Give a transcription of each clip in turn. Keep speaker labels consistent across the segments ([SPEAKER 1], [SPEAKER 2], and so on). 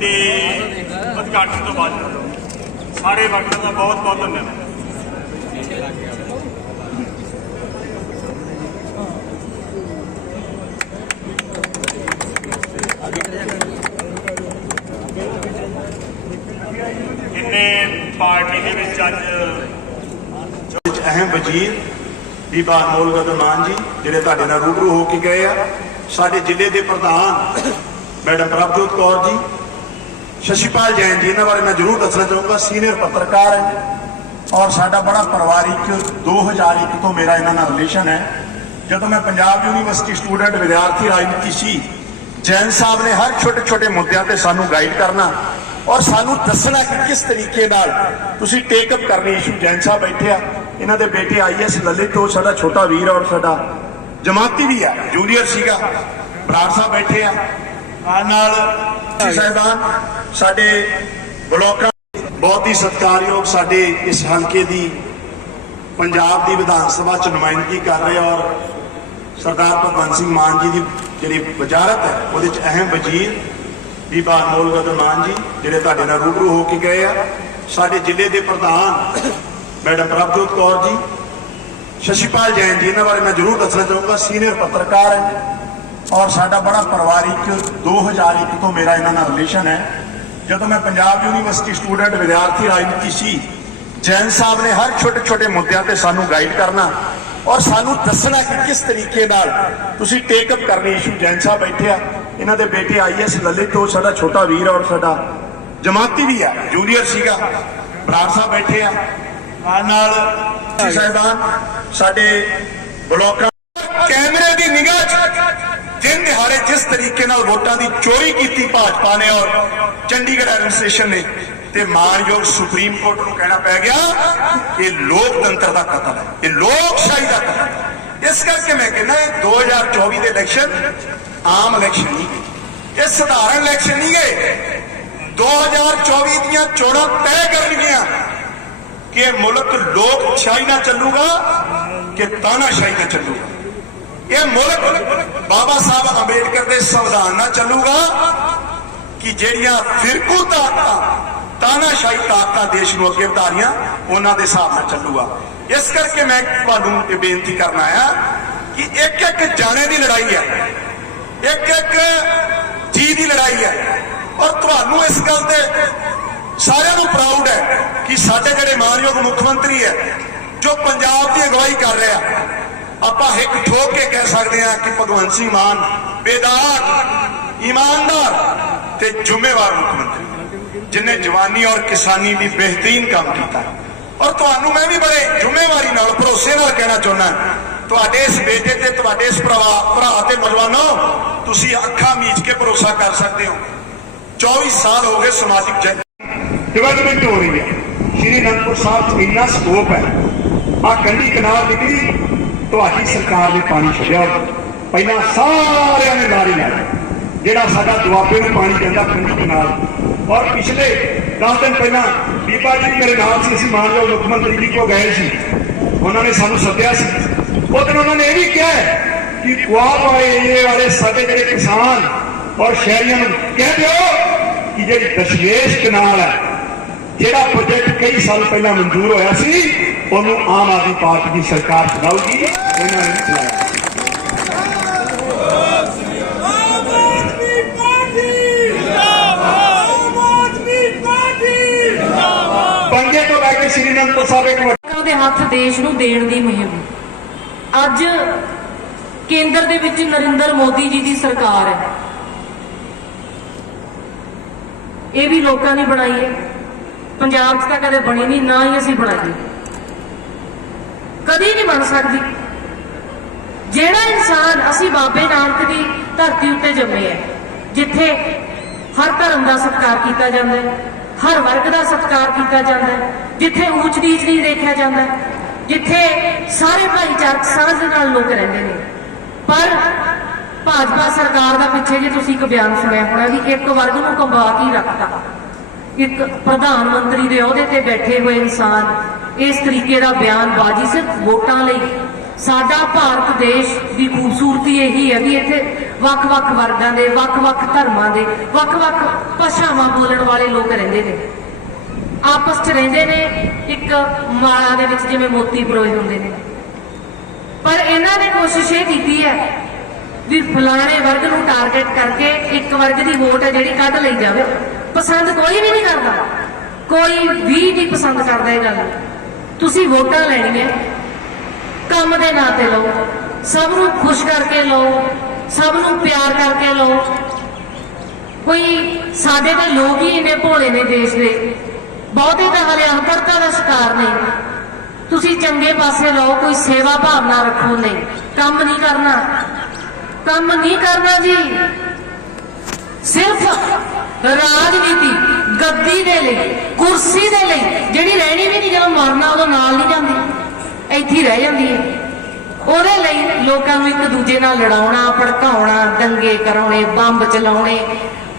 [SPEAKER 1] ਇਕੱਠ ਤੋਂ ਬਾਅਦ ਸਾਰੇ ਵਕਤਾਂ ਦਾ ਬਹੁਤ ਬਹੁਤ ਧੰਨਵਾਦ। ਕਿੰਨੇ ਪਾਰਟੀ ਦੇ ਵਿੱਚ ਅੱਜ
[SPEAKER 2] ਵਿੱਚ ਅਹਿਮ ਵਜ਼ੀਰ ਬੀਬਾ ਅਨਮੋਲ ਗਗਨ ਮਾਨ ਜੀ, ਜਿਹੜੇ ਤੁਹਾਡੇ ਨਾਲ ਰੂਬਰੂ ਹੋ ਕੇ ਗਏ ਆ। ਸਾਡੇ ਜ਼ਿਲ੍ਹੇ ਦੇ ਪ੍ਰਧਾਨ ਮੈਡਮ ਪ੍ਰਭਜੋਤ ਕੌਰ ਜੀ ਸ਼ਸ਼ੀਪਾਲ ਜੈਨ ਜੀ ਇਹਨਾਂ ਬਾਰੇ ਮੈਂ ਜ਼ਰੂਰ ਦੱਸਣਾ ਚਾਹੂੰਗਾ ਸੀਨੀਅਰ ਪੱਤਰਕਾਰ ਹੈ ਔਰ ਸਾਡਾ ਬੜਾ ਪਰਿਵਾਰਿਕ 2001 ਤੋਂ ਮੇਰਾ ਇਹਨਾਂ ਨਾਲ ਰਿਲੇਸ਼ਨ ਹੈ ਜਦੋਂ ਮੈਂ ਪੰਜਾਬ ਯੂਨੀਵਰਸਿਟੀ ਸਟੂਡੈਂਟ ਵਿਦਿਆਰਥੀ ਰਾਜਨੀਤੀ ਸੀ ਜੈਨ ਸਾਹਿਬ ਨੇ ਹਰ ਛੋਟੇ ਛੋਟੇ ਮੁੱਦਿਆਂ ਤੇ ਸਾਨੂੰ ਗਾਈਡ ਕਰਨਾ ਔਰ ਸਾਨੂੰ ਦੱਸਣਾ ਕਿ ਕਿਸ ਤਰੀਕੇ ਨਾਲ ਤੁਸੀਂ ਟੇਕ ਅਪ ਕਰਨੀ ਇਸ਼ੂ ਜੈਨ ਸਾਹਿਬ ਬੈਠੇ ਆ ਇਹਨਾਂ ਦੇ ਬੇਟੇ ਆਈਐਸ ਲਲਿਤ ਤੋਂ ਸਾਡਾ ਛੋਟਾ ਵੀਰ ਔਰ ਸਾਡਾ ਜਮਾਤੀ ਵੀ ਆ ਜੂਨੀਅਰ ਸੀਗਾ ਬਰਾੜ ਸਾਹਿਬ ਬੈਠੇ ਆ ਨਾਲ ਨਾਲ ਜੀ ਸਾਹਿਬਾਨ ਸਾਡੇ ਬਲੋਕਾਂ ਬਹੁਤ ਹੀ ਸਤਿਕਾਰਯੋਗ ਸਾਡੇ ਇਸ ਹਲਕੇ ਦੀ ਪੰਜਾਬ ਦੀ ਵਿਧਾਨ ਸਭਾ ਚ ਨੁਮਾਇੰਦਗੀ ਕਰ ਰਹੇ ਔਰ ਸਰਦਾਰ ਭਗਵੰਤ ਸਿੰਘ ਮਾਨ ਜੀ ਦੀ ਜਿਹੜੀ ਵਜ਼ਾਰਤ ਹੈ, ਉਹਦੇ ਚ ਅਹਿਮ ਵਜ਼ੀਰ ਬੀਬਾ ਅਨਮੋਲ ਗਗਨ ਮਾਨ ਜੀ, ਜਿਹੜੇ ਤੁਹਾਡੇ ਨਾਲ ਰੂਬਰੂ ਹੋ ਕੇ ਗਏ ਆ। ਸਾਡੇ ਜ਼ਿਲ੍ਹੇ ਦੇ ਪ੍ਰਧਾਨ ਮੈਡਮ ਪ੍ਰਭਜੋਤ ਕੌਰ ਜੀ, ਸ਼ਸ਼ੀਪਾਲ ਜੈਨ ਜੀ, ਇਹਨਾਂ ਬਾਰੇ ਮੈਂ ਜ਼ਰੂਰ ਦੱਸਣਾ ਚਾਹੂੰਗਾ। ਸੀਨੀਅਰ ਪੱਤਰਕਾਰ ਹੈ ਔਰ ਸਾਡਾ ਬੜਾ ਪਰਿਵਾਰਿਕ 2001 ਤੋਂ ਮੇਰਾ ਇਹਨਾਂ ਨਾਲ ਰਿਲੇਸ਼ਨ ਹੈ। ਜਦੋਂ ਮੈਂ ਪੰਜਾਬ ਯੂਨੀਵਰਸਿਟੀ ਸਟੂਡੈਂਟ ਵਿਦਿਆਰਥੀ ਰਾਜਨੀਤੀ ਸੀ, ਜੈਨ ਸਾਹਿਬ ਨੇ ਹਰ ਛੋਟੇ ਛੋਟੇ ਮੁੱਦਿਆਂ ਤੇ ਸਾਨੂੰ ਗਾਈਡ ਕਰਨਾ ਔਰ ਸਾਨੂੰ ਦੱਸਣਾ ਕਿ ਕਿਸ ਤਰੀਕੇ ਨਾਲ ਤੁਸੀਂ ਟੇਕ ਅਪ ਕਰਨੀ ਇਸ਼ੂ ਜੈਨ ਸਾਹਿਬ ਬੈਠੇ ਆ। ਇਹਨਾਂ ਦੇ ਬੇਟੇ ਆਈਐਸ ਲਲਿਤ ਤੋਂ ਸਾਡਾ ਛੋਟਾ ਵੀਰ ਔਰ ਸਾਡਾ ਜਮਾਤੀ ਵੀ ਆ ਜੂਨੀਅਰ ਸੀਗਾ। ਬਰਾੜ ਸਾਹਿਬ ਬੈਠੇ ਆ। ਨਾਲ ਨਾਲ ਸਾਹਿਬਾਨ, ਸਾਡੇ ਬਲੋਕਾਂ ਕੈਮਰੇ ਦੀ ਨਿਗਾਹ 'ਚ ਦਿਹਾੜੇ ਜਿਸ ਤਰੀਕੇ ਨਾਲ ਵੋਟਾਂ ਦੀ ਚੋਰੀ ਕੀਤੀ ਭਾਜਪਾ ਨੇ ਔਰ ਚੰਡੀਗੜ੍ਹ ਐਡਮਿਨਿਸਟ੍ਰੇਸ਼ਨ ਨੇ, ਤੇ ਮਾਨਯੋਗ ਸੁਪਰੀਮ ਕੋਰਟ ਨੂੰ ਕਹਿਣਾ ਪੈ ਗਿਆ ਇਹ ਲੋਕਤੰਤਰ ਦਾ ਕਤਲ ਹੈ, ਇਹ ਲੋਕਸ਼ਾਹੀ ਦਾ ਕਤਲ ਹੈ। ਇਸ ਕਰਕੇ ਮੈਂ ਕਹਿੰਦਾ ਇਹ 2024 ਦੇ ਇਲੈਕਸ਼ਨ ਆਮ ਇਲੈਕਸ਼ਨ ਨਹੀਂ ਗਏ, ਇਹ ਸਧਾਰਨ ਇਲੈਕਸ਼ਨ ਨਹੀਂ ਗਏ। 2024 ਦੀਆਂ ਚੋਣਾਂ ਤੈਅ ਕਰਨਗੀਆਂ ਕਿ ਇਹ ਮੁਲਕ ਲੋਕਸ਼ਾਹੀ ਨਾਲ ਚੱਲੂਗਾ ਕਿ ਤਾਨਾਸ਼ਾਹੀ ਨਾਲ ਚੱਲੂਗਾ। ਇਹ ਮੁਲਕ ਬਾਬਾ ਸਾਹਿਬ ਅੰਬੇਡਕਰ ਦੇ ਸੰਵਿਧਾਨ ਨਾਲ ਚੱਲੂਗਾ ਕਿ ਜਿਹੜੀਆਂ ਫਿਰਕੂ ਤਾਕਤਾਂ, ਤਾਨਾਸ਼ਾਹੀ ਤਾਕਤਾਂ ਦੇਸ਼ ਨੂੰ ਅੱਗੇ ਵਧਾਰੀਆਂ, ਉਹਨਾਂ ਦੇ ਹਿਸਾਬ ਨਾਲ ਚੱਲੂਗਾ। ਇਸ ਕਰਕੇ ਮੈਂ ਤੁਹਾਨੂੰ ਇਹ ਬੇਨਤੀ ਕਰਨ ਆਇਆ ਕਿ ਇੱਕ ਇੱਕ ਜਾਣੇ ਦੀ ਲੜਾਈ ਹੈ। ਇੱਕ ਇੱਕ ਜੀ ਦੀ ਲੜਾਈ ਹੈ। ਔਰ ਤੁਹਾਨੂੰ ਇਸ ਗੱਲ ਤੇ ਸਾਰਿਆਂ ਨੂੰ ਪ੍ਰਾਊਡ ਹੈ ਕਿ ਸਾਡੇ ਜਿਹੜੇ ਮਾਨਯੋਗ ਮੁੱਖ ਮੰਤਰੀ ਹੈ, ਜੋ ਪੰਜਾਬ ਦੀ ਅਗਵਾਈ ਕਰ ਰਿਹਾ ਆਪਾਂ ਇੱਕ ਠੋਕ ਕੇ ਕਹਿ ਸਕਦੇ ਹਾਂ ਕਿ ਭਗਵੰਤ ਸਿੰਘ ਮਾਨ ਬੇਦਾਗ, ਇਮਾਨਦਾਰ ਤੇ ਜ਼ਿੰਮੇਵਾਰ ਮੁੱਖ ਮੰਤਰੀ ਜਿਨੇ ਜਵਾਨੀ ਔਰ ਕਿਸਾਨੀ ਲਈ ਬਿਹਤਰੀਨ ਕੰਮ ਕੀਤਾ। ਔਰ ਤੁਹਾਨੂੰ ਮੈਂ ਵੀ ਬੜੇ ਜ਼ਿੰਮੇਵਾਰੀ ਨਾਲ, ਭਰੋਸੇ ਨਾਲ ਕਹਿਣਾ ਚਾਹੁੰਦਾ ਤੁਹਾਡੇ ਇਸ ਬੇਟੇ ਤੇ, ਤੁਹਾਡੇ ਇਸ ਭਰਾ ਭਰਾ ਤੇ ਨੌਜਵਾਨੋ ਤੁਸੀਂ ਅੱਖਾਂ ਮੀਚ ਕੇ ਭਰੋਸਾ ਕਰ ਸਕਦੇ ਹੋ। 24 ਸਾਲ ਹੋ ਗਏ ਸਮਾਜਿਕ ਜਨ ਡਿਵੈਲਪਮੈਂਟ ਹੋ ਰਹੀ ਹੈ। ਸ਼੍ਰੀ ਅਨੰਦਪੁਰ ਸਾਹਿਬ 'ਚ ਇੰਨਾ ਸਕੋਪ ਹੈ। ਆ ਕੰਢੀ ਕਨਾਲ ਨਿਕਲੀ ਤੁਹਾਡੀ ਸਰਕਾਰ ਨੇ ਪਾਣੀ ਛੱਡਿਆ। ਪਹਿਲਾਂ ਸਾਰਿਆਂ ਨੇ ਲਾਰੀ ਲਾ ਲਈ। ਜਿਹੜਾ ਸਾਡਾ ਦੁਆਬੇ ਨੂੰ ਪਾਣੀ ਜਾਂਦਾ ਕੰਢੀ ਕਨਾਲ ਔਰ ਪਿਛਲੇ 10 ਦਿਨ ਪਹਿਲਾਂ ਬੀਬਾ ਜੀ ਮੇਰੇ ਨਾਲ ਸੀ, ਅਸੀਂ ਮਾਨਯੋਗ ਮੁੱਖ ਮੰਤਰੀ ਜੀ ਕੋ ਗਏ ਸੀ। ਉਹਨਾਂ ਨੇ ਸਾਨੂੰ ਸੱਦਿਆ ਸੀ। ਉਹ ਦਿਨ ਉਹਨਾਂ ਨੇ ਇਹ ਵੀ ਕਿਹਾ ਕਿ ਕੁਆਬ ਵਾਲੇ ਏਰੀਏ ਵਾਲੇ ਸਾਡੇ ਜਿਹੜੇ ਕਿਸਾਨ ਔਰ ਸ਼ਹਿਰੀਆਂ ਨੂੰ ਕਹਿ ਦਿਓ ਕਿ ਜਿਹੜੀ ਦਸ਼ਮੇਸ਼ ਕਨਾਲ ਹੈ ਜਿਹੜਾ ਪ੍ਰੋਜੈਕਟ ਕਈ ਸਾਲ ਪਹਿਲਾਂ ਮਨਜ਼ੂਰ ਹੋਇਆ ਸੀ ਉਹਨੂੰ ਆਮ ਆਦਮੀ ਪਾਰਟੀ ਦੀ ਸਰਕਾਰ ਚਲਾਉਗੀ ਇਹਨਾਂ ਨੇ ਚਲਾਇਆ।
[SPEAKER 3] ਆਮ ਆਦਮੀ ਪਾਰਟੀ! ਜਿੰਦਾਬਾਦ ਆਮ ਆਦਮੀ ਪਾਰਟੀ! ਜਿੰਦਾਬਾਦ
[SPEAKER 2] ਪੰਗੇ ਤੋਂ ਲੈ ਕੇ ਸ੍ਰੀ ਅਨੰਦਪੁਰ ਸਾਹਿਬ ਇੱਕ
[SPEAKER 4] ਦੇ ਹੱਥ ਦੇਸ਼ ਨੂੰ ਦੇਣ ਦੀ ਮੁਹਿੰਮ। ਅੱਜ ਕੇਂਦਰ ਦੇ ਵਿੱਚ ਨਰਿੰਦਰ ਮੋਦੀ ਜੀ ਦੀ ਸਰਕਾਰ ਹੈ। ਇਹ ਵੀ ਲੋਕਾਂ ਨੇ ਬਣਾਈ ਹੈ। ਪੰਜਾਬ 'ਚ ਤਾਂ ਕਦੇ ਬਣੀ ਨਹੀਂ, ਨਾ ਹੀ ਅਸੀਂ ਬਣਾਈ ਕਦੀ ਨਹੀਂ ਬਣ ਸਕਦੀ। ਜਿਹੜਾ ਇਨਸਾਨ ਅਸੀਂ ਬਾਬੇ ਨਾਨਕ ਦੀ ਧਰਤੀ ਉੱਤੇ ਜੰਮੇ ਹੈ, ਜਿੱਥੇ ਹਰ ਧਰਮ ਦਾ ਸਤਿਕਾਰ ਕੀਤਾ ਜਾਂਦਾ ਹੈ, ਹਰ ਵਰਗ ਦਾ ਸਤਿਕਾਰ ਕੀਤਾ ਜਾਂਦਾ ਹੈ, ਜਿੱਥੇ ਊਚ ਨੀਚ ਨਹੀਂ ਦੇਖਿਆ ਜਾਂਦਾ ਜਿੱਥੇ ਸਾਰੇ ਭਾਈਚਾਰਕ ਸਾਂਝ ਨਾਲ ਲੋਕ ਰਹਿੰਦੇ ਨੇ। ਪਰ ਭਾਜਪਾ ਸਰਕਾਰ ਦਾ ਪਿੱਛੇ ਜੇ ਤੁਸੀਂ ਇੱਕ ਬਿਆਨ ਸੁਣਿਆ ਹੋਣਾ ਵੀ ਇੱਕ ਵਰਗ ਨੂੰ ਕੰਬਾ ਕੇ ਹੀ ਰੱਖਤਾ। ਇੱਕ ਪ੍ਰਧਾਨ ਮੰਤਰੀ ਦੇ ਅਹੁਦੇ ਤੇ ਬੈਠੇ ਹੋਏ ਇਨਸਾਨ, ਇਸ ਤਰੀਕੇ ਦਾ ਬਿਆਨਬਾਜ਼ੀ ਸਿਰਫ ਵੋਟਾਂ ਲਈ। ਸਾਡਾ ਭਾਰਤ ਦੇਸ਼ ਦੀ ਖੂਬਸੂਰਤੀ ਇਹੀ ਹੈ ਵੀ ਇੱਥੇ ਵੱਖ-ਵੱਖ ਵਰਗਾਂ ਦੇ, ਵੱਖ-ਵੱਖ ਧਰਮਾਂ ਦੇ, ਵੱਖ-ਵੱਖ ਭਾਸ਼ਾਵਾਂ ਬੋਲਣ ਵਾਲੇ ਲੋਕ ਰਹਿੰਦੇ ਨੇ। ਆਪਸ 'ਚ ਰਹਿੰਦੇ ਨੇ, ਇੱਕ ਮਾਲਾ ਦੇ ਵਿੱਚ ਜਿਵੇਂ ਮੋਤੀ ਪਰੋਏ ਹੁੰਦੇ ਨੇ। ਪਰ ਇਹਨਾਂ ਨੇ ਕੋਸ਼ਿਸ਼ ਇਹ ਕੀਤੀ ਹੈ ਵੀ ਫਲਾਣੇ ਵਰਗ ਨੂੰ ਟਾਰਗੇਟ ਕਰਕੇ ਇੱਕ ਵਰਗ ਦੀ ਵੋਟ ਹੈ ਜਿਹੜੀ ਕੱਢ ਲਈ ਜਾਵੇ। ਪਸੰਦ ਕੋਈ ਵੀ ਨਹੀਂ ਕਰਦਾ। ਕੋਈ ਵੀ ਨਹੀਂ ਪਸੰਦ ਕਰਦਾ ਇਹ ਗੱਲ। ਤੁਸੀਂ ਵੋਟਾਂ ਲੈਣੀਆਂ। ਕੰਮ ਦੇ ਨਾਂ ਤੇ ਲਓ। ਸਭ ਨੂੰ ਖੁਸ਼ ਕਰਕੇ ਲਓ। ਸਭ ਨੂੰ ਪਿਆਰ ਕਰਕੇ ਲਓ। ਕੋਈ ਸਾਡੇ ਦੇ ਲੋਕ ਹੀ ਇੰਨੇ ਭੋਲੇ ਨੇ ਦੇਸ਼ ਦੇ। ਬਹੁਤੇ ਤਾਂ ਹਲੇ ਅਨਪੜਤਾ ਦਾ ਸ਼ਿਕਾਰ ਨੇ। ਤੁਸੀਂ ਚੰਗੇ ਪਾਸੇ ਲਓ, ਕੋਈ ਸੇਵਾ ਭਾਵਨਾ ਰੱਖੋ ਨਹੀਂ। ਕੰਮ ਨਹੀਂ ਕਰਨਾ। ਕੰਮ ਨਹੀਂ ਕਰਨਾ ਜੀ। ਸਿਰਫ ਰਾਜਨੀਤੀ ਗੱਦੀ ਦੇ ਲਈ, ਕੁਰਸੀ ਦੇ ਲਈ, ਜਿਹੜੀ ਰਹਿਣੀ ਵੀ ਨਹੀਂ, ਜਦੋਂ ਮਰਨਾ ਉਦੋਂ ਨਾਲ ਨਹੀਂ ਜਾਂਦੀ। ਇੱਥੇ ਰਹਿ ਜਾਂਦੀ ਹੈ। ਉਹਦੇ ਲਈ ਲੋਕਾਂ ਨੂੰ ਇੱਕ ਦੂਜੇ ਨਾਲ ਲੜਾਉਣਾ, ਭੜਕਾਉਣਾ, ਦੰਗੇ ਕਰਾਉਣੇ, ਬੰਬ ਚਲਾਉਣੇ,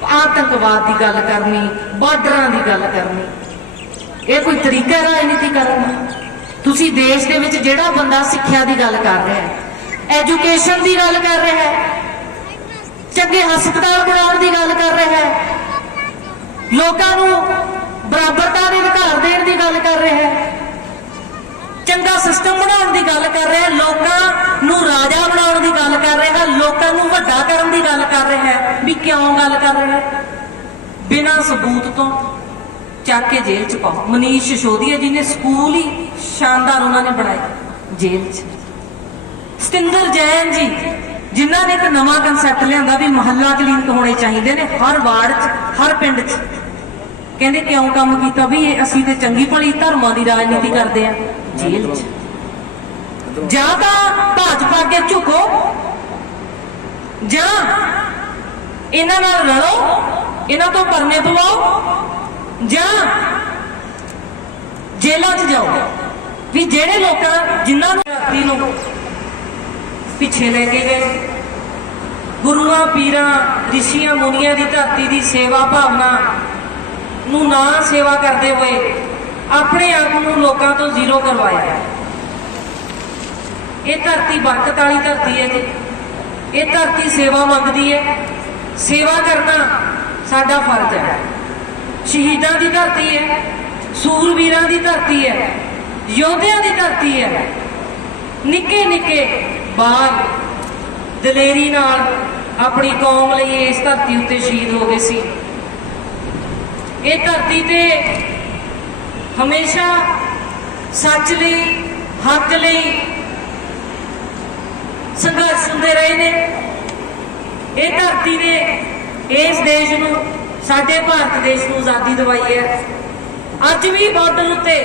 [SPEAKER 4] ਆਤੰਕਵਾਦ ਦੀ ਗੱਲ ਕਰਨੀ, ਬਾਰਡਰਾਂ ਦੀ ਗੱਲ ਕਰਨੀ। ਇਹ ਕੋਈ ਤਰੀਕਾ ਰਾਜਨੀਤੀ ਕਰਨ ਦਾ? ਤੁਸੀਂ ਦੇਸ਼ ਦੇ ਵਿੱਚ ਜਿਹੜਾ ਬੰਦਾ ਸਿੱਖਿਆ ਦੀ ਗੱਲ ਕਰ ਰਿਹਾ ਹੈ ਐਜੂਕੇਸ਼ਨ ਦੀ ਗੱਲ ਕਰ ਰਿਹਾ ਹੈ, ਚੰਗੇ ਹਸਪਤਾਲ ਬਣਾਉਣ ਦੀ ਗੱਲ ਕਰ ਰਿਹਾ ਹੈ ਲੋਕਾਂ ਨੂੰ ਬਰਾਬਰਤਾ ਦੇ ਅਧਿਕਾਰ ਦੇਣ ਦੀ ਗੱਲ ਕਰ ਰਿਹਾ ਹੈ। ਚੰਗਾ ਸਿਸਟਮ ਬਣਾਉਣ ਦੀ ਗੱਲ ਕਰ ਰਿਹਾ ਲੋਕਾਂ ਨੂੰ ਰਾਜਾ ਬਣਾਉਣ ਦੀ ਗੱਲ ਕਰ ਰਿਹਾ ਲੋਕਾਂ ਨੂੰ ਵੱਡਾ ਕਰਨ ਦੀ ਗੱਲ ਕਰ ਰਿਹਾ ਵੀ ਕਿਉਂ ਗੱਲ ਕਰ ਰਿਹਾ ਬਿਨਾਂ ਸਬੂਤ ਤੋਂ ਚੱਕ ਕੇ ਜੇਲ੍ਹ ਚ ਪਾਓ। ਮਨੀਸ਼ ਸਿਸੋਦੀਆ ਜੀ ਨੇ ਸਕੂਲ ਹੀ ਸ਼ਾਨਦਾਰ ਉਹਨਾਂ ਨੇ ਬਣਾਇਆ ਜੇਲ੍ਹ ਚ। ਸਤਿੰਦਰ ਜੈਨ ਜੀ, ਜਿਨ੍ਹਾਂ ਨੇ ਇੱਕ ਨਵਾਂ ਕਨਸੈਪਟ ਲਿਆਂਦਾ ਵੀ ਮੁਹੱਲਾ ਕਲੀਨਿਕ ਹੋਣੇ ਚਾਹੀਦੇ ਨੇ, ਹਰ ਵਾਰਡ 'ਚ, ਹਰ ਪਿੰਡ 'ਚ। ਕਹਿੰਦੇ ਕਿਉਂ ਕੰਮ ਕੀਤਾ ਵੀ ਇਹ ਅਸੀਂ ਤੇ ਚੰਗੀ ਭਲੀ ਧਰਮਾਂ ਦੀ ਰਾਜਨੀਤੀ ਕਰਦੇ ਆ? ਜੇਲ੍ਹ 'ਚ। ਜਾਂ ਤਾਂ ਭਾਜਪਾ ਅੱਗੇ ਝੁਕੋ, ਜਾਂ ਇਹਨਾਂ ਨਾਲ ਰਲੋ, ਇਹਨਾਂ ਤੋਂ ਪਰਨੇ ਪਵਾਓ, ਜਾਂ ਜੇਲ੍ਹਾਂ 'ਚ ਜਾਓ। ਵੀ ਜਿਹੜੇ ਲੋਕਾਂ, ਜਿਨ੍ਹਾਂ ਨੂੰ ਧਰਤੀ ਨੂੰ ਪਿੱਛੇ ਲੈ ਕੇ ਗਏ, ਗੁਰੂਆਂ, ਪੀਰਾਂ, ਰਿਸ਼ੀਆਂ, ਮੁਨੀਆਂ ਦੀ ਧਰਤੀ ਦੀ ਸੇਵਾ ਭਾਵਨਾ ਨੂੰ ਨਾ ਸੇਵਾ ਕਰਦੇ ਹੋਏ ਆਪਣੇ ਆਪ ਨੂੰ ਲੋਕਾਂ ਤੋਂ ਜ਼ੀਰੋ ਕਰਵਾਇਆ ਇਹ ਧਰਤੀ ਬਰਕਤ ਵਾਲੀ ਧਰਤੀ ਹੈ ਜੀ। ਇਹ ਧਰਤੀ ਸੇਵਾ ਮੰਗਦੀ ਹੈ। ਸੇਵਾ ਕਰਨਾ ਸਾਡਾ ਫਰਜ਼ ਹੈ। ਸ਼ਹੀਦਾਂ ਦੀ ਧਰਤੀ ਹੈ, ਸੂਰਵੀਰਾਂ ਦੀ ਧਰਤੀ ਹੈ, ਯੋਧਿਆਂ ਦੀ ਧਰਤੀ ਹੈ। ਨਿੱਕੇ ਨਿੱਕੇ ਬਾਲ ਦਲੇਰੀ ਨਾਲ ਆਪਣੀ ਕੌਮ ਲਈ ਇਸ ਧਰਤੀ ਉੱਤੇ ਸ਼ਹੀਦ ਹੋ ਗਏ ਸੀ। ਇਹ ਧਰਤੀ ਤੇ ਹਮੇਸ਼ਾ ਸੱਚ ਲਈ, ਹੱਕ ਲਈ ਸੰਘਰਸ਼ ਹੁੰਦੇ ਰਹੇ ਨੇ। ਇਹ ਧਰਤੀ ਨੇ ਇਸ ਦੇਸ਼ ਨੂੰ, ਸਾਡੇ ਭਾਰਤ ਦੇਸ਼ ਨੂੰ ਆਜ਼ਾਦੀ ਦਿਵਾਈ ਹੈ। ਅੱਜ ਵੀ ਬਾਰਡਰ ਉੱਤੇ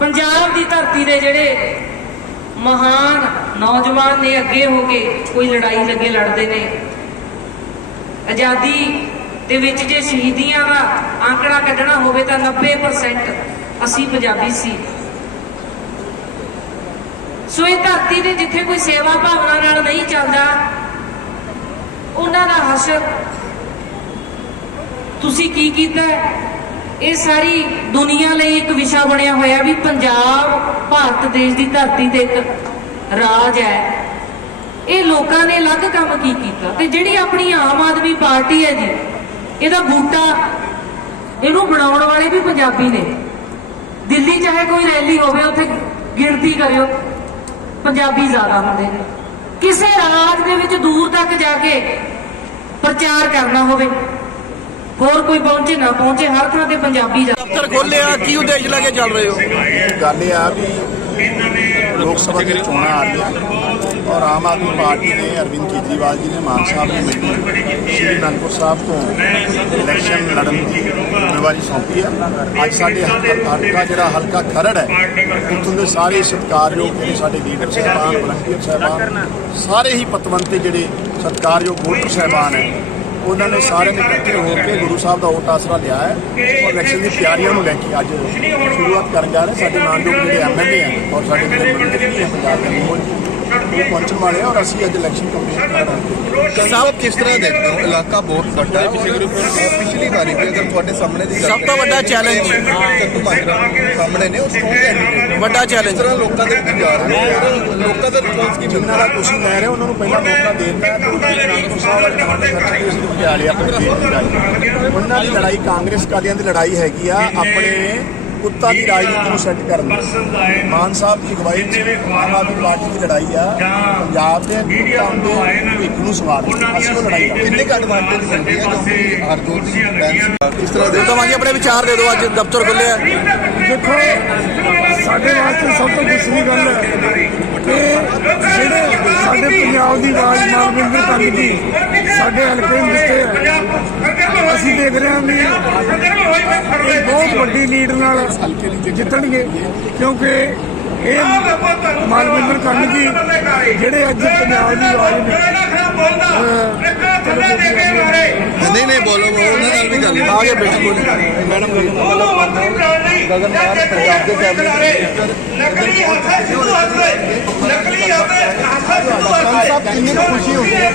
[SPEAKER 4] ਪੰਜਾਬ ਦੀ ਧਰਤੀ ਦੇ ਜਿਹੜੇ ਮਹਾਨ ਨੌਜਵਾਨ ਨੇ ਅੱਗੇ ਹੋ ਕੇ ਕੋਈ ਲੜਾਈ ਲੱਗੇ ਲੜਦੇ ਨੇ। ਆਜ਼ਾਦੀ ਦੇ ਵਿੱਚ ਜੇ ਸ਼ਹੀਦੀਆਂ ਦਾ ਆંકੜਾ ਕੱਢਣਾ ਹੋਵੇ ਤਾਂ 90% ਅਸੀਂ ਪੰਜਾਬੀ ਸੀ। ਸੋ ਇਹ ਧਰਤੀ ਦੇ ਜਿੱਥੇ ਕੋਈ ਸੇਵਾ ਭਾਵਨਾ ਨਾਲ ਨਹੀਂ ਚੱਲਦਾ, ਉਹਨਾਂ ਦਾ ਹਸ਼ਰ ਤੁਸੀਂ ਕੀ ਕੀਤਾ ਇਹ ਸਾਰੀ ਦੁਨੀਆ ਲਈ ਇੱਕ ਵਿਸ਼ਾ ਬਣਿਆ ਹੋਇਆ ਵੀ ਪੰਜਾਬ ਭਾਰਤ ਦੇਸ਼ ਦੀ ਧਰਤੀ ਤੇ ਇੱਕ ਰਾਜ ਹੈ। ਇਹ ਲੋਕਾਂ ਨੇ ਅਲੱਗ ਕੰਮ ਕੀ ਕੀਤਾ ਤੇ ਜਿਹੜੀ ਆਪਣੀ ਆਮ ਆਦਮੀ ਪਾਰਟੀ ਹੈ ਜੀ ਇਹਦਾ ਬੂਟਾ ਇਹਨੂੰ ਬਣਾਉਣ ਵਾਲੇ ਵੀ ਪੰਜਾਬੀ ਨੇ। ਦਿੱਲੀ ਚਾਹੇ ਕੋਈ ਰੈਲੀ ਹੋਵੇ ਉੱਥੇ ਗਿਣਤੀ ਕਰਿਓ ਪੰਜਾਬੀ ਜ਼ਿਆਦਾ ਹੁੰਦੇ ਨੇ। ਕਿਸੇ ਰਾਜ ਦੇ ਵਿੱਚ ਦੂਰ ਤੱਕ ਜਾ ਕੇ ਪ੍ਰਚਾਰ ਕਰਨਾ ਹੋਵੇ ਹੋਰ ਕੋਈ ਪਹੁੰਚੇ ਨਾ ਪਹੁੰਚੇ ਹਰ ਥਾਂ ਤੇ ਪੰਜਾਬੀ ਜਾ
[SPEAKER 5] ਦਫ਼ਤਰ ਖੋਲਿਆ ਕੀ ਉਦੇਸ਼ ਲੈ ਕੇ ਚੱਲ ਰਹੇ ਹੋ?
[SPEAKER 6] ਗੱਲ ਇਹ ਆ ਵੀ ਲੋਕ ਸਭਾ ਦੀਆਂ ਚੋਣਾਂ ਆ ਰਹੀਆਂ ਔਰ ਆਮ ਆਦਮੀ ਪਾਰਟੀ ਨੇ ਅਰਵਿੰਦ ਕੇਜਰੀਵਾਲ ਜੀ ਨੇ, ਮਾਨ ਸਾਹਿਬ ਨੂੰ ਮੈਨੂੰ ਸ਼੍ਰੀ ਅਨੰਦਪੁਰ ਸਾਹਿਬ ਤੋਂ ਇਲੈਕਸ਼ਨ ਲੜਨ ਦੀ ਜ਼ਿੰਮੇਵਾਰੀ ਸੌਂਪੀ ਹੈ। ਅੱਜ ਸਾਡੇ ਹਲਕਾ ਜਿਹੜਾ ਹਲਕਾ ਖਰੜ ਹੈ, ਉੱਥੋਂ ਦੇ ਸਾਰੇ ਸਤਿਕਾਰਯੋਗ ਸਾਡੇ ਲੀਡਰ ਸਾਹਿਬਾਨ ਵਲੰਟੀਅਰ ਸਾਹਿਬਾਨ, ਸਾਰੇ ਹੀ ਪਤਵੰਤੇ ਜਿਹੜੇ ਸਤਿਕਾਰਯੋਗ ਵੋਟਰ ਸਾਹਿਬਾਨ ਹੈ, ਉਹਨਾਂ ਨੇ ਸਾਰਿਆਂ ਨੇ ਇਕੱਠੇ ਹੋ ਕੇ ਗੁਰੂ ਸਾਹਿਬ ਦਾ ਓਟ ਆਸਰਾ ਲਿਆ ਹੈ ਔਰ ਇਲੈਕਸ਼ਨ ਦੀ ਤਿਆਰੀਆਂ ਨੂੰ ਲੈ ਕੇ ਅੱਜ ਸ਼ੁਰੂਆਤ ਕਰਨ ਜਾ ਰਹੇ ਸਾਡੇ ਮਾਨਯੋਗ ਜਿਹੜੇ ਐਮਐਲਏ ਹਨ ਔਰ ਸਾਡੇ ਜਿਹੜੇ ਮੰਤਰੀ ਵੀ ਪੰਜਾਬ ਦੇ ਮੋਹਨ
[SPEAKER 2] ਪਹੁੰਚਣ ਵਾਲੇ ਆ ਔਰ ਅਸੀਂ ਅੱਜ ਇਲੈਕਸ਼ਨ ਕਮਿਸ਼ਨ ਕਰਾਂਗੇ
[SPEAKER 7] ਸਾਹਿਬ ਕਿਸ ਤਰ੍ਹਾਂ ਦੇਖਦੇ ਹੋ? ਇਲਾਕਾ ਬਹੁਤ ਵੱਡਾ ਹੈ ਪਿਛਲੀ ਵਾਰੀ ਵੀ ਅਗਰ ਤੁਹਾਡੇ ਸਾਹਮਣੇ ਦੀ
[SPEAKER 5] ਸਭ ਤੋਂ ਵੱਡਾ
[SPEAKER 7] ਮਾਜਰਾ ਸਾਹਮਣੇ ਨੇ ਉਹ ਸਟਰੋਂਗ
[SPEAKER 5] ਵੱਡਾ ਚੈਲੰਜ
[SPEAKER 7] ਤਰ੍ਹਾਂ ਲੋਕਾਂ ਦੇ ਵਿੱਚ ਜਾ ਰਹੇ ਨੇ? ਔਰ ਲੋਕਾਂ ਦਾ ਰਿਸਪੌਂਸ ਕੀ
[SPEAKER 2] ਜਿਨ੍ਹਾਂ ਦਾ ਤੁਸੀਂ ਲੈ ਰਹੇ ਹੋ ਉਹਨਾਂ ਨੂੰ ਪਹਿਲਾਂ ਮੌਕਾ ਦੇ ਦਿੱਤਾ ਹੈ ਉਹਨਾਂ ਦੀ ਲੜਾਈ ਕਾਂਗਰਸ ਕਾਲੀਆਂ ਦੀ ਲੜਾਈ ਹੈਗੀ ਆ ਆਪਣੇ ਕੁੱਤਾ ਦੀ ਰਾਜਨੀਤੀ ਨੂੰ ਸੈੱਟ ਕਰਨ ਦੀ ਮਾਨ ਸਾਹਿਬ ਦੀ ਅਗਵਾਈ ਚ ਆਮ ਆਦਮੀ ਪਾਰਟੀ ਦੀ ਲੜਾਈ ਆ। ਪੰਜਾਬ ਦੇ ਕੁੱਤਾਂ ਦੇ ਭਵਿੱਖ ਨੂੰ ਸਵਾਰਨ ਅਸੀਂ ਉਹ ਲੜਾਈ
[SPEAKER 7] ਕਿੰਨੇ ਕੁ ਐਡਵਾਂਟੇਜ ਮਿਲਦੇ ਆ ਕਿਉਂਕਿ ਹਰਜੋਤ ਦੀ ਬੈਂਸ ਕਿਸ ਤਰ੍ਹਾਂ ਦੇ
[SPEAKER 5] ਤਾਂ ਮਾਜੀ ਆਪਣੇ ਵਿਚਾਰ ਦੇ ਦਿਓ। ਅੱਜ ਦਫ਼ਤਰ ਖੁੱਲਿਆ
[SPEAKER 8] ਦੇਖੋ ਸਾਡੇ ਵਾਸਤੇ ਸਭ ਤੋਂ ਖੁਸ਼ੀ ਦੀ ਗੱਲ ਹੈ ਕਿ ਜਿਹੜੇ ਸਾਡੇ ਪੰਜਾਬ ਦੀ ਆਵਾਜ਼ ਮਾਲਵਿੰਦਰ ਕੰਗ ਜੀ ਸਾਡੇ ਹਲਕੇ ਵਿੱਚ ਅਸੀਂ ਦੇਖ ਰਹੇ ਹਾਂ ਵੀ ਇਹ ਬਹੁਤ ਵੱਡੀ ਲੀਡ ਨਾਲ ਜਿੱਤਣਗੇ ਕਿਉਂਕਿ ਇਹ ਮਾਲਵਿੰਦਰ ਕੰਗ ਜੀ ਜਿਹੜੇ ਅੱਜ ਪੰਜਾਬ ਦੀ ਆਵਾਜ਼ ਨੇ
[SPEAKER 7] ਨਹੀਂ ਨਹੀਂ ਬੋਲੋ ਬੋਲੋ, ਉਹਨਾਂ ਨਾਲ ਵੀ ਗੱਲ
[SPEAKER 5] ਆਗੇ ਬਿਲਕੁਲ
[SPEAKER 7] ਮੈਡਮ ਗਗਨ ਮਾਨ ਪੰਜਾਬ ਦੇ ਕੈਬਨਿਟ
[SPEAKER 1] ਨਕਲੀ ਹੱਥ ਸਿੱਧੂ ਹੱਥ ਨਕਲੀ ਹੱਥ ਹੱਥ ਸਿੱਧੂ ਹੱਥ
[SPEAKER 7] ਸਾਹਿਬ ਕਿੰਨੀ ਕੁ ਖੁਸ਼ੀ ਹੁੰਦੀ ਹੈ?